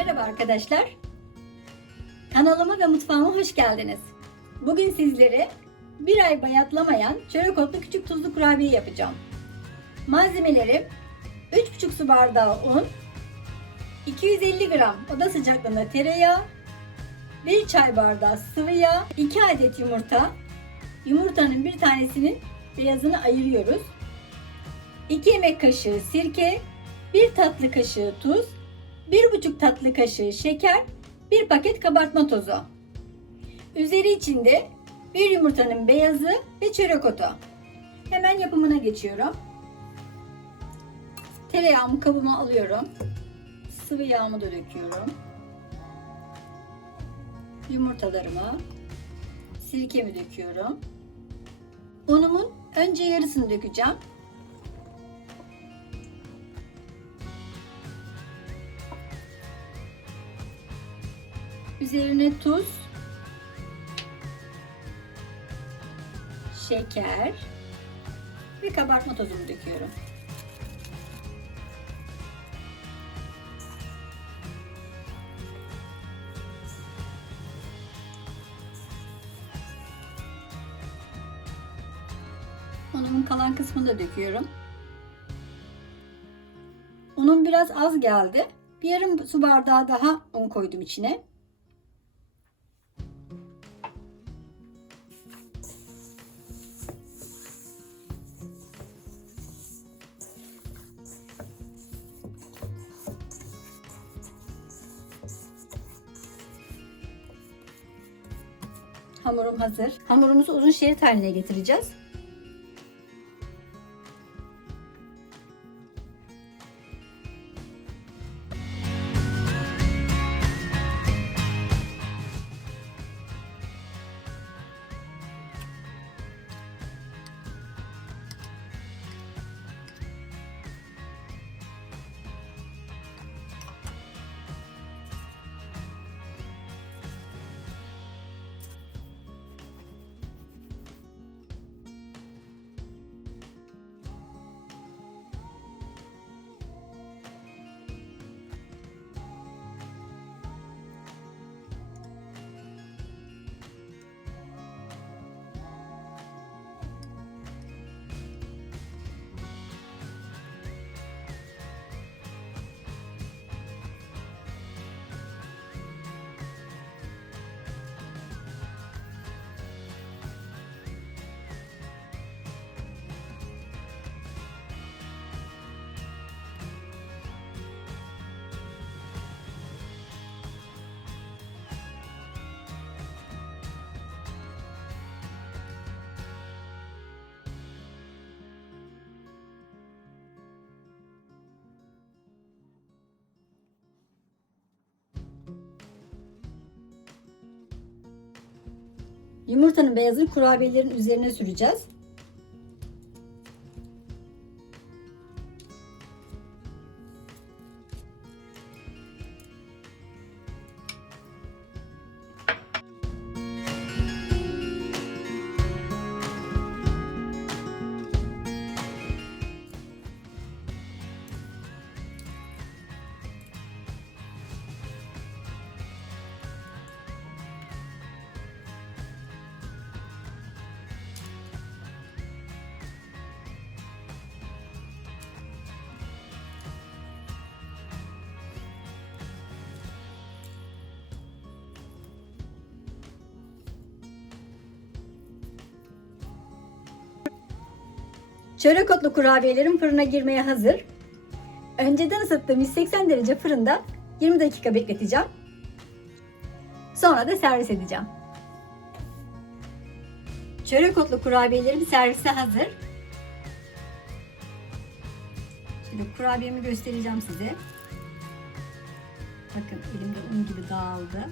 Merhaba arkadaşlar. Kanalıma ve mutfağıma hoş geldiniz. Bugün sizlere bir ay bayatlamayan çörek otlu küçük tuzlu kurabiye yapacağım. Malzemelerim 3,5 su bardağı un, 250 gram oda sıcaklığında tereyağı, 1 çay bardağı sıvı yağ, 2 adet yumurta. Yumurtanın bir tanesinin beyazını ayırıyoruz. 2 yemek kaşığı sirke, 1 tatlı kaşığı tuz, 1,5 tatlı kaşığı şeker, 1 paket kabartma tozu. Üzeri içinde bir yumurtanın beyazı ve çörek otu. Hemen yapımına geçiyorum. Tereyağımı kabıma alıyorum. Sıvı yağımı da döküyorum. Yumurtalarımı, sirkemi döküyorum. Unumun önce yarısını dökeceğim. Üzerine tuz, şeker ve kabartma tozumu döküyorum. Unumun kalan kısmını da döküyorum. Unum biraz az geldi. Bir yarım su bardağı daha un koydum içine. Hamurum hazır. Hamurumuzu uzun şerit haline getireceğiz. Yumurtanın beyazını kurabiyelerin üzerine süreceğiz. Çörek otlu kurabiyelerim fırına girmeye hazır. Önceden ısıttığım 180 derece fırında 20 dakika bekleteceğim. Sonra da servis edeceğim. Çörek otlu kurabiyelerim servise hazır. Şimdi kurabiyemi göstereceğim size. Bakın elimde un gibi dağıldı.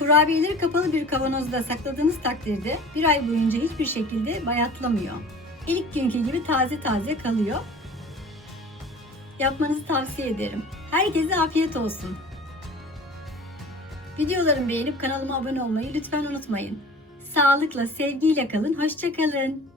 Kurabiyeleri kapalı bir kavanozda sakladığınız takdirde bir ay boyunca hiçbir şekilde bayatlamıyor. İlk günkü gibi taze taze kalıyor. Yapmanızı tavsiye ederim. Herkese afiyet olsun. Videolarımı beğenip kanalıma abone olmayı lütfen unutmayın. Sağlıkla, sevgiyle kalın. Hoşçakalın.